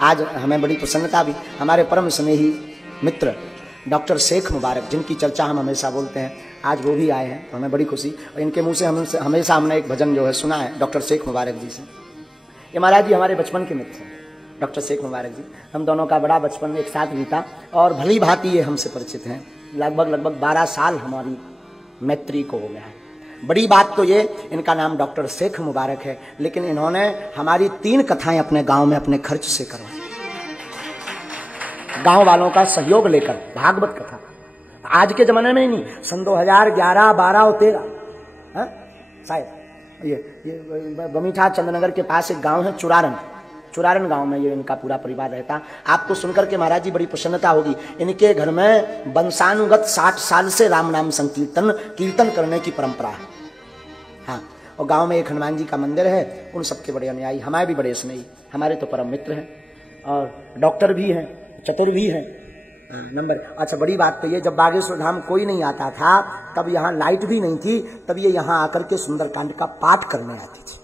आज हमें बड़ी प्रसन्नता भी, हमारे परम स्नेही मित्र डॉक्टर शेख मुबारक, जिनकी चर्चा हम हमेशा बोलते हैं, आज वो भी आए हैं, तो हमें बड़ी खुशी। और इनके मुंह से हमेशा हमने एक भजन जो है सुना है डॉक्टर शेख मुबारक जी से। ये महाराज जी हमारे बचपन के मित्र हैं, डॉक्टर शेख मुबारक जी। हम दोनों का बड़ा बचपन एक साथ बीता और भली भांति ये हमसे परिचित हैं। लगभग 12 साल हमारी मैत्री को हो गया है। बड़ी बात तो ये, इनका नाम डॉक्टर शेख मुबारक है, लेकिन इन्होंने हमारी 3 कथाएं अपने गांव में अपने खर्च से करवाई, गांव वालों का सहयोग लेकर। भागवत कथा आज के जमाने में ही नहीं, सन 2011, 12 और 13 शायद ये बमीठा चंद्रनगर के पास एक गांव है चुरारन गांव में ये इनका पूरा परिवार रहता। आपको सुनकर के महाराज जी बड़ी प्रसन्नता होगी। इनके घर में वंशानुगत 60 साल से राम नाम संकीर्तन कीर्तन करने की परंपरा है। हाँ, और गांव में एक हनुमान जी का मंदिर है। उन सबके बड़े अनुयायी, हमारे भी बड़े स्नेही, हमारे तो परम मित्र हैं और डॉक्टर भी हैं, चतुर भी हैं। नंबर अच्छा, बड़ी बात तो ये, जब बागेश्वर धाम कोई नहीं आता था, तब यहाँ लाइट भी नहीं थी, तब ये यहाँ आकर के सुंदरकांड का पाठ करने आती थी।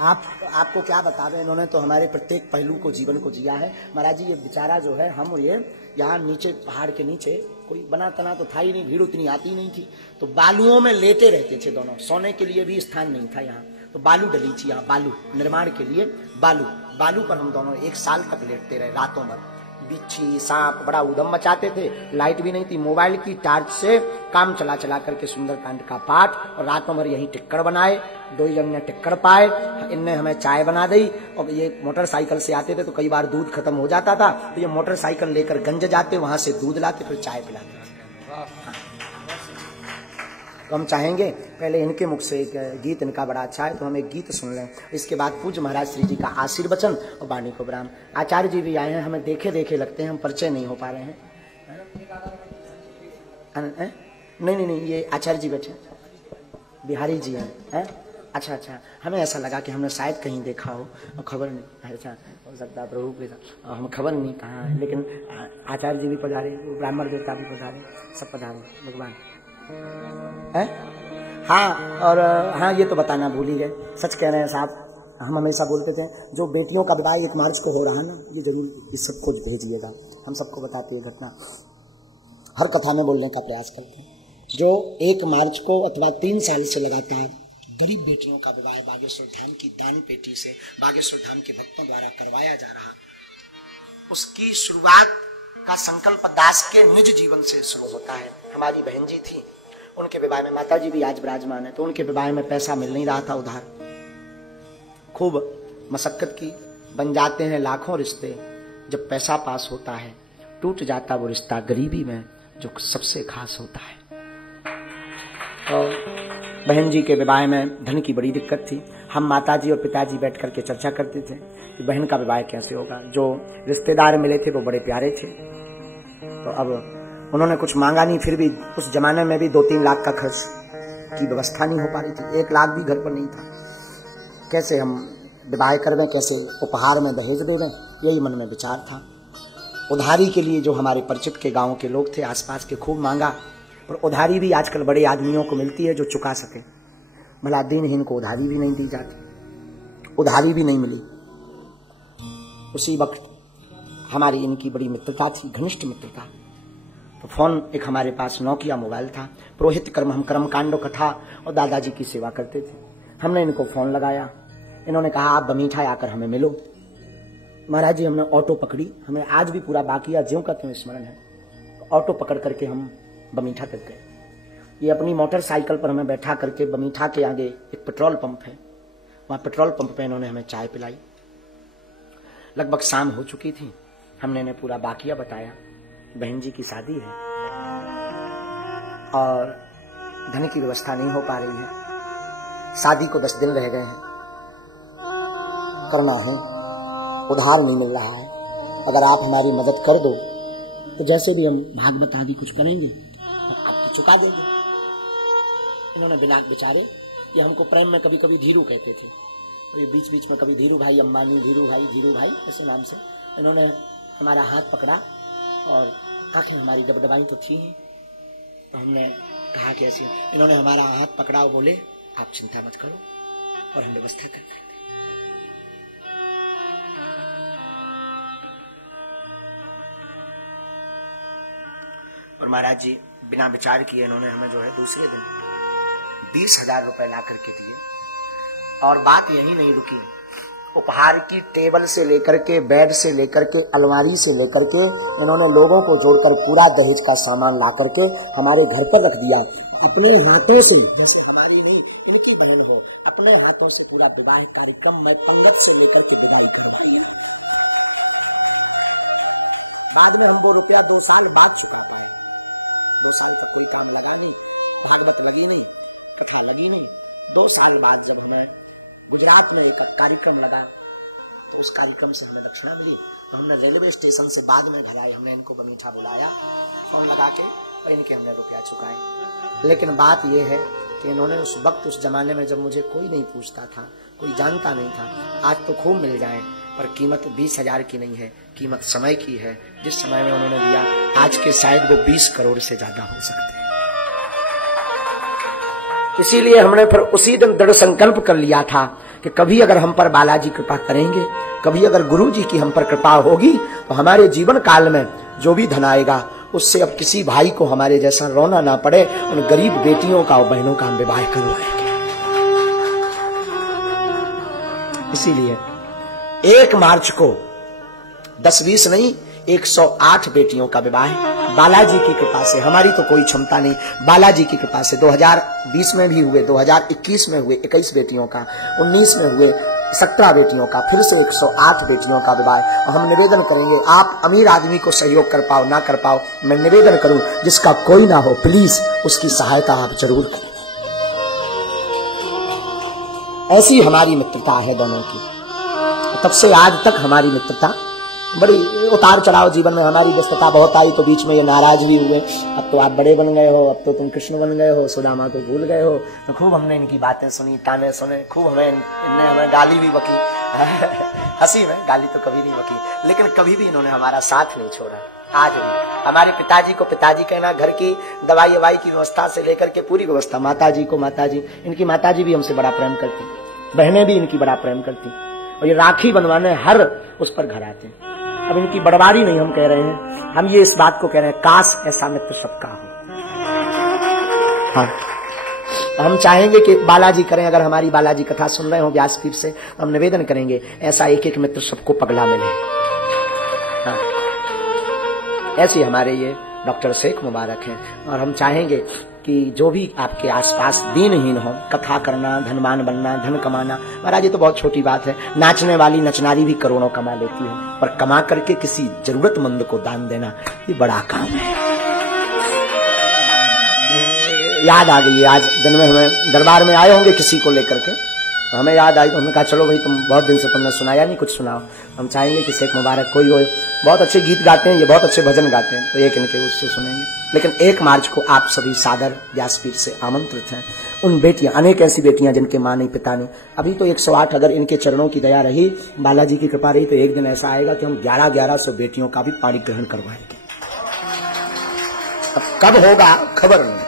आपको क्या बतावे, इन्होंने तो हमारे प्रत्येक पहलू को, जीवन को जिया है। महाराज जी ये बेचारा जो है, हम ये यहाँ नीचे पहाड़ के नीचे कोई बना तना तो था ही नहीं, भीड़ उतनी आती नहीं थी, तो बालुओं में लेटे रहते थे दोनों। सोने के लिए भी स्थान नहीं था यहाँ, तो बालू डली थी यहाँ, बालू निर्माण के लिए बालू पर हम दोनों 1 साल तक लेटते रहे, रातों भर। बिच्छी सांप बड़ा उदम मचाते थे, लाइट भी नहीं थी, मोबाइल की टार्च से काम चला करके सुंदरकांड का पाठ, और रातों भर यही टिक्कड़ बनाए। 2 जन ने टिक्कड़ पाए, इनने हमें चाय बना दी। और ये मोटरसाइकिल से आते थे तो कई बार दूध खत्म हो जाता था, तो ये मोटरसाइकिल लेकर गंज जाते, वहां से दूध लाते, फिर चाय पिलाते। तो हम चाहेंगे पहले इनके मुख से एक गीत, इनका बड़ा अच्छा है, तो हम एक गीत सुन लें। इसके बाद पूज्य महाराज श्री जी का आशीर्वचन और वाणी को विराम। आचार्य जी भी आए हैं, हमें देखे लगते हैं, हम परिचय नहीं हो पा रहे हैं। नहीं, ये आचार्य जी बैठे, बिहारी जी हैं। अच्छा, हमें ऐसा लगा कि हमने शायद कहीं देखा हो और खबर नहीं। अच्छा, हो सकता है प्रभु के साथ, हम खबर नहीं कहाँ है, लेकिन आचार्य जी भी पधारे, ब्राह्मण देवता भी पधारे, सब पधारे भगवान है। हाँ, और हाँ ये तो बताना भूल ही गए, सच कह रहे हैं साहब। हम हमेशा बोलते थे जो बेटियों का विवाह 1 मार्च को हो रहा है ना, ये जरूर इस सबको भेजिएगा, हम सबको बताते हैं घटना, हर कथा में बोलने का प्रयास करते हैं। जो 1 मार्च को अथवा 3 साल से लगातार गरीब बेटियों का विवाह बागेश्वर धाम की दान पेटी से बागेश्वर धाम के भक्तों द्वारा करवाया जा रहा, उसकी शुरुआत का संकल्प दास के निज जीवन से शुरू होता है। हमारी बहन जी थी, उनके विवाह में, माता जी भी आज विराजमान है, तो उनके विवाह में पैसा मिल नहीं रहा था उधार, खूब मशक्कत की, बन जाते हैं लाखों रिश्ते, जब पैसा पास होता है टूट जाता वो रिश्ता गरीबी में जो सबसे खास होता है। तो बहन जी के विवाह में धन की बड़ी दिक्कत थी। हम माताजी और पिताजी बैठ करके चर्चा करते थे कि बहन का विवाह कैसे होगा। जो रिश्तेदार मिले थे वो बड़े प्यारे थे, तो अब उन्होंने कुछ मांगा नहीं, फिर भी उस जमाने में भी 2-3 लाख का खर्च की व्यवस्था नहीं हो पा रही थी, 1 लाख भी घर पर नहीं था। कैसे हम विवाह कर दें, कैसे उपहार में दहेज दे दें, यही मन में विचार था। उधारी के लिए जो हमारे परिचित के गांव के लोग थे आसपास के, खूब मांगा, पर उधारी भी आजकल बड़े आदमियों को मिलती है जो चुका सके, भला दीनहीन को उधारी भी नहीं दी जाती, उधारी भी नहीं मिली। उसी वक्त हमारी इनकी बड़ी मित्रता थी, घनिष्ठ मित्रता। तो फोन एक हमारे पास नोकिया मोबाइल था, पुरोहित कर्म, हम कर्मकांडो कथा और दादाजी की सेवा करते थे। हमने इनको फोन लगाया, इन्होंने कहा आप बमीठा आकर हमें मिलो। महाराज जी हमने ऑटो पकड़ी, हमें आज भी पूरा बाकिया ज्यों का त्यों स्मरण है। ऑटो पकड़ करके हम बमीठा तक गए। ये अपनी मोटरसाइकिल पर हमें बैठा करके, बमीठा के आगे एक पेट्रोल पंप है, वहां पेट्रोल पंप पे इन्होंने हमें चाय पिलाई। लगभग शाम हो चुकी थी, हमने इन्हें पूरा बाकिया बताया। बहन जी की शादी है और धन की व्यवस्था नहीं हो पा रही है, शादी को 10 दिन रह गए हैं, करना है, उधार नहीं मिल रहा है, अगर आप हमारी मदद कर दो तो जैसे भी हम भागवत आदि कुछ करेंगे तो आपको चुका देंगे। इन्होंने बिना विचारे, ये हमको प्रेम में कभी कभी धीरू कहते थे, तो ये बीच बीच में कभी धीरू भाई अंबानी, धीरू भाई ऐसे नाम से इन्होंने हमारा हाथ पकड़ा और आंखें हमारी दबदबाई तो थी ही, तो हमने कहा कि ऐसे, इन्होंने हमारा हाथ पकड़ा और बोले आप चिंता मत करो और हम व्यवस्था करते हैं। महाराज जी बिना विचार किए इन्होंने हमें जो है दूसरे दिन 20,000 रुपए ला करके दिए। और बात यही नहीं रुकी, उपहार की टेबल से लेकर के, बेड से लेकर के, अलमारी से लेकर के इन्होंने लोगों को जोड़कर पूरा दहेज का सामान ला करके हमारे घर पर रख दिया। अपने हाथों से, जैसे हमारी नहीं इनकी बहन हो, अपने हाथों से पूरा विवाह कार्यक्रम में पंगत से लेकर के विदाई कर दी। बाद में हमको रुपया 2 साल बाद चुका पाए। 2 साल तक कोई काम लगा नहीं, भागवत लगी नहीं, कथा लगी नहीं। 2 साल बाद जब हमें गुजरात में एक कार्यक्रम लगा तो उस कार्यक्रम से हमें दक्षिणा मिली। हमने रेलवे स्टेशन से बाद में ढलाई, हमने इनको बनीठा बुलाया, फोन लगा के और इनके हमने रुपया चुकाए। लेकिन बात यह है कि इन्होंने उस वक्त, उस जमाने में जब मुझे कोई नहीं पूछता था, कोई जानता नहीं था, आज तो खूब मिल जाए, पर कीमत 20,000 की नहीं है, कीमत समय की है। जिस समय में उन्होंने दिया, आज के शायद वो 20 करोड़ से ज्यादा हो सकते हैं। इसीलिए हमने फिर उसी दिन दृढ़ संकल्प कर लिया था कि कभी अगर हम पर बालाजी कृपा करेंगे, कभी अगर गुरु जी की हम पर कृपा होगी, तो हमारे जीवन काल में जो भी धन आएगा उससे अब किसी भाई को हमारे जैसा रोना ना पड़े, उन गरीब बेटियों का और बहनों का हम विवाह करवाएंगे। इसीलिए 1 मार्च को 10-20 नहीं, 108 बेटियों का विवाह बालाजी की कृपा से, हमारी तो कोई क्षमता नहीं, बालाजी की कृपा से 2020 में भी हुए, 2021 में हुए 21 बेटियों का, 19 में हुए 17 बेटियों का, फिर से 108 बेटियों का विवाह। और हम निवेदन करेंगे, आप अमीर आदमी को सहयोग कर पाओ ना कर पाओ, मैं निवेदन करूं जिसका कोई ना हो, प्लीज उसकी सहायता आप जरूर करें। ऐसी हमारी मित्रता है दोनों की। तब से आज तक हमारी मित्रता, बड़ी उतार चढ़ाव जीवन में हमारी व्यस्तता बहुत आई, तो बीच में ये नाराज भी हुए, अब तो आप बड़े बन गए हो, अब तो तुम कृष्ण बन गए हो, सुदामा को भूल गए हो। तो खूब हमने इनकी बातें सुनी, ताने सुने, खूब हमें गाली भी बकी। हंसी में गाली तो कभी नहीं बकी, लेकिन कभी भी इन्होंने हमारा साथ नहीं छोड़ा। आज भी हमारे पिताजी को पिताजी कहना, घर की दवाई ववाई की व्यवस्था से लेकर के पूरी व्यवस्था, माताजी को माताजी, इनकी माताजी भी हमसे बड़ा प्रेम करती, बहनें भी इनकी बड़ा प्रेम करती, और ये राखी बनवाने हर उस पर घर आते हैं। अब इनकी बड़वारी नहीं हम कह रहे हैं, हम ये इस बात को कह रहे हैं, काश ऐसा मित्र सबका हो। हाँ, हम चाहेंगे कि बालाजी करें, अगर हमारी बालाजी कथा सुन रहे हो व्यासपीठ से, तो हम निवेदन करेंगे ऐसा एक मित्र सबको पगला मिले। हाँ, ऐसे हमारे ये डॉक्टर शेख मुबारक हैं, और हम चाहेंगे कि जो भी आपके आसपास दीनहीन हो, कथा करना, धनवान बनना, धन कमाना, महाराज ये तो बहुत छोटी बात है। नाचने वाली नचनारी भी करोड़ों कमा लेती है, पर कमा करके किसी जरूरतमंद को दान देना ये बड़ा काम है। याद आ गई, आज दिन में हमें दरबार में आए होंगे किसी को लेकर के, तो हमें याद आई, तो हमने कहा चलो भाई तुम बहुत दिन से तुमने सुनाया नहीं, कुछ सुनाओ। हम चाहेंगे कि शेख मुबारक कोई हो, बहुत अच्छे गीत गाते हैं, ये बहुत अच्छे भजन गाते हैं, तो एक इनके उससे सुनेंगे। लेकिन 1 मार्च को आप सभी सादर व्यासपीठ से आमंत्रित हैं। उन बेटियां, अनेक ऐसी बेटियां जिनके मां नहीं पिता नहीं, अभी तो 108, अगर इनके चरणों की दया रही, बालाजी की कृपा रही, तो एक दिन ऐसा आएगा कि हम 1100 बेटियों का भी पाणी ग्रहण करवाएंगे। अब कब होगा खबर नहीं,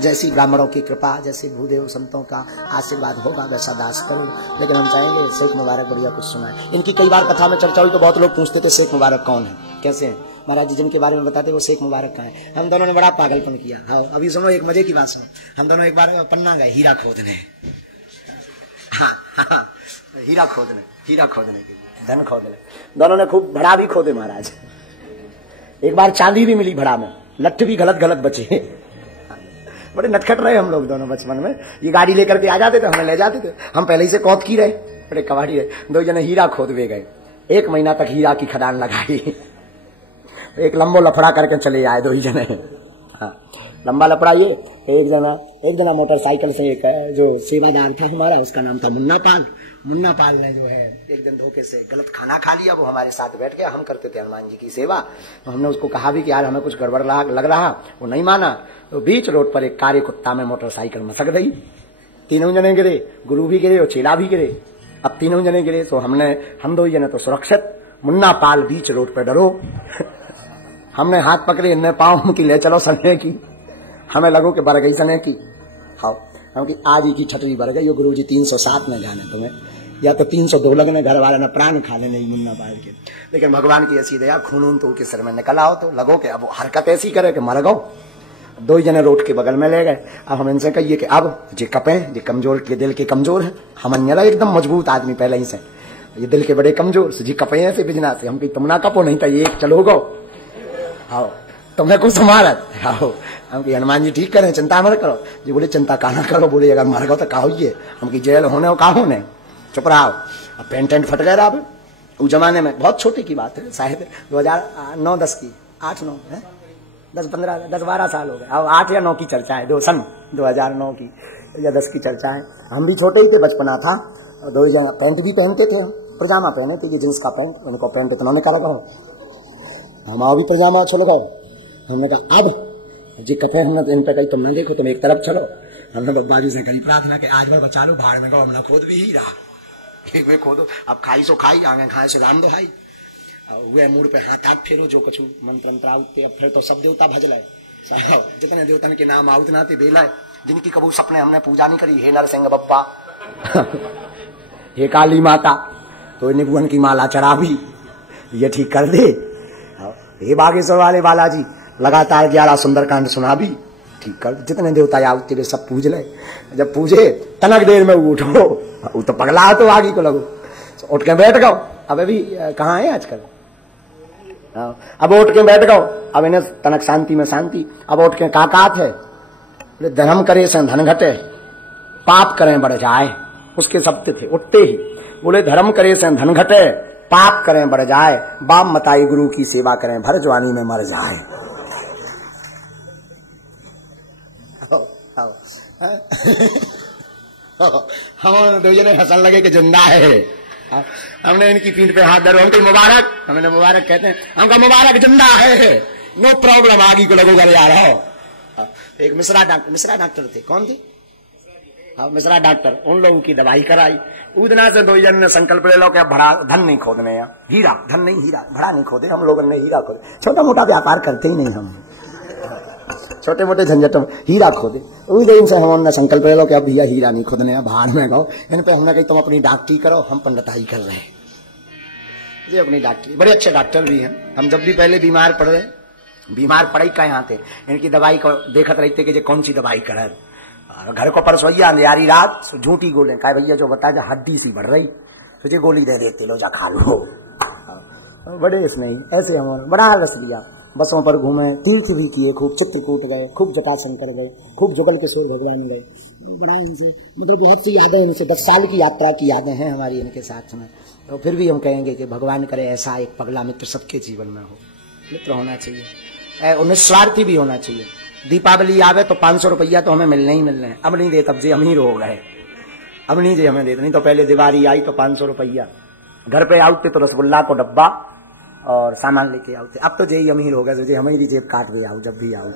जैसी ब्राह्मणों की कृपा, जैसे भूदेव संतों का आशीर्वाद होगा वैसा दास करूं। लेकिन हम चाहेंगे शेख मुबारक बढ़िया कुछ सुनाए। इनकी कई बार कथा में चर्चा हुई तो बहुत लोग पूछते थे शेख मुबारक कौन है, कैसे है महाराज जी, जिनके बारे में बताते वो शेख मुबारक का है। हम दोनों ने बड़ा पागलपन किया। हाँ, अभी सुनो एक मजे की बात सुनो। हम दोनों एक बार पन्ना गए हीरा खोदने, हीरा खोदने के धन खोदने, दोनों ने खूब भड़ा भी खोदे महाराज। एक बार चांदी भी मिली भड़ा में, लट्ठ भी गलत बचे। बड़े नटखट रहे हम लोग दोनों बचपन में। ये गाड़ी लेकर के आ जाते थे, हमें ले जाते थे, हम पहले ही से कौत की रहे, बड़े कबाड़ी रहे। 2 जने हीरा खोदवे गए, 1 महीना तक हीरा की खदान लगाई। एक लंबो लफड़ा करके चले आए 2 जने। हाँ, लंबा लफड़ा ये। एक जना मोटरसाइकिल से, एक जो सेवादार था हमारा, उसका नाम था मुन्ना पाल ने जो है एक दिन धोखे से गलत खाना खा लिया। वो हमारे साथ बैठ गया, हम करते थे हनुमान जी की सेवा, तो हमने उसको कहा भी कि यार हमें कुछ गड़बड़ लग रहा, वो नहीं माना। तो बीच रोड पर एक कारे कुत्ता में मोटरसाइकिल मसक गई, 3 जने गिरे, गुरु भी गिरे और चेला भी गिरे। अब 3 जने गिरे तो हम 2 जने तो सुरक्षित, मुन्ना पाल बीच रोड पर डरो। हमने हाथ पकड़े, इन्हें पाँव की ले चलो सने की, हमें लगो कि बढ़ गई सने की। हाँ, हम कि आज ही की छतरी बढ़ गई, गुरु जी 307 में जाने तुम्हें। या तो 302 लगने घर वाले ना प्राण खा लेने मुन्ना पाल के। लेकिन भगवान की ऐसी दया, खून तो उसके सिर में निकल आओ तो लगो कि अब हरकत ऐसी करे कि मर गो। 2 जने रोड के बगल में ले गए। अब हम इनसे कहिए कि अब जे कपे जे कमजोर के दिल के कमजोर है, हम एकदम मजबूत आदमी पहले ही से, ये दिल के बड़े कमजोर से जी कपे हैं से बिजना से हम कहीं तुम ना कपो नहीं तो ये चलो गो आओ तुम्हें कुछ मारत आओ। हम कि हनुमान जी ठीक करें, चिंता मत करो जी। बोले चिंता कहाँ करो, बोले अगर मर गो तो कहा होइए। हम की जेल होने कहा होने, चुप रहो। अब पेंट एंट फट गया। अब उस जमाने में बहुत छोटी की बात है, शायद 2009-10 की 8-9 है 10-12 साल हो गए। अब 8 या 9 की चर्चा है, 2009 की या 10 की चर्चा है। हम भी छोटे ही थे, बचपना था। 2 जगह पेंट भी पहनते थे, पजामा पहने थे, ये जींस का पेंट, उनको पेंट इतना में करा हम आओ भी पजामा अच्छा लगाओ। हमने कहा अब जी कपे हमने इन पे कही तुम ना देखो, तुम एक तरफ चलो। हमने बब्बा जी से करी प्रार्थना के आज मैं बचा लो, भाड़ में गो हमला खुद भी ही रहा में खोदो। अब खाई सो खाई, आगे खाए से राम दोहाई। वे मूड पे हाथ आप फेरो जो कछु मंत्र मंत्र आउते, फिर तो सब देवता भज रहे। जितने देवता के नाम आउत नाते बेला है, जिनकी कबू सपने हमने पूजा नहीं करी। हे नरसिंह बप्पा हे काली माता, तो निभुवन की माला चढ़ा भी ये ठीक कर दे। हे बागेश्वर वाले बालाजी लगातार 11 सुंदरकांड सुना भी ठीक कर। जितने देवता आउते वे सब पूज ले। जब पूजे तनक देर में उठो, वो तो पगला तो आगे को लगो, उठ के बैठ गओ। अब अभी कहाँ है आजकल, अब उठ के बैठ गओ। अब इन्हें तनक शांति में शांति। अब उठ के काकात है, बोले धर्म करे से धन घटे, पाप करें बढ़ जाए। उसके शब्द थे उठते ही, बोले धर्म करे से धन घटे, पाप करें बढ़ जाए, बाप मताई गुरु की सेवा करें, भर जवानी में मर जाए। हम 2 जने हंसन लगे कि जिंदा है। हमने इनकी पीठ पे हाथ धरो, हमको मुबारक, हमने मुबारक कहते हैं, हमका मुबारक जिंदा है, नो प्रॉब्लम, आगे को लगोगा यार। हो एक मिश्रा डॉक्टर थे, कौन थे? मिश्रा डॉक्टर, उन लोगों की दवाई कराई। उदना से 2 जन ने संकल्प ले लो कि भड़ा धन नहीं खोदने, हीरा धन नहीं, हीरा भड़ा नहीं खोदे। हम लोगों ने हीरा खोदे, छोटा मोटा व्यापार करते ही नहीं हम, छोटे मोटे झंझटों में हीरा खोदे। उस दिन से हमने संकल्प ले लो कि अब भैया हीरा नहीं खोदने, भाड़ में गो। इन पे हमने कही तुम अपनी डॉक्टरी करो, हम पंडिताई कर रहे हैं। ये अपनी डॉक्टरी, बड़े अच्छे डॉक्टर भी हैं। हम जब भी पहले बीमार पड़े, बीमार पड़े कहाँ आते, इनकी दवाई को देखत रहते कि कौन सी दवाई करे। घर को परसोइया यारी रात झूठी गोले कहा भैया जो बता जा हड्डी सी बढ़ रही, तुझे गोली दे देते लो जा खा लो। बड़े इसमें ही ऐसे हम बड़ा रस लिया। बसों पर घूमे, तीर्थ भी किए, खूब चित्रकूट गए, खूब जटाशंकर गए, खूब जुगल किशोर भगवान गए। बड़ा इनसे मतलब बहुत सी यादें, इनसे 10 साल की यात्रा की यादें हैं हमारी इनके साथ में। तो फिर भी हम कहेंगे कि भगवान करे ऐसा एक पगला मित्र सबके जीवन में हो। मित्र होना चाहिए, निस्वार्थी भी होना चाहिए। दीपावली आवे तो 500 रुपया तो हमें मिलने ही मिलने हैं। अब नहीं दे, तब जे अमीर हो गए, अब नहीं जे हमें देते। नहीं तो पहले दिवाली आई तो 500 रुपया घर पे आउते तो रसगुल्ला को डब्बा और सामान लेके आउते। अब तो जे अमीर हो गए, तो जे हमें भी जेब काट दे आऊ जब भी आऊ।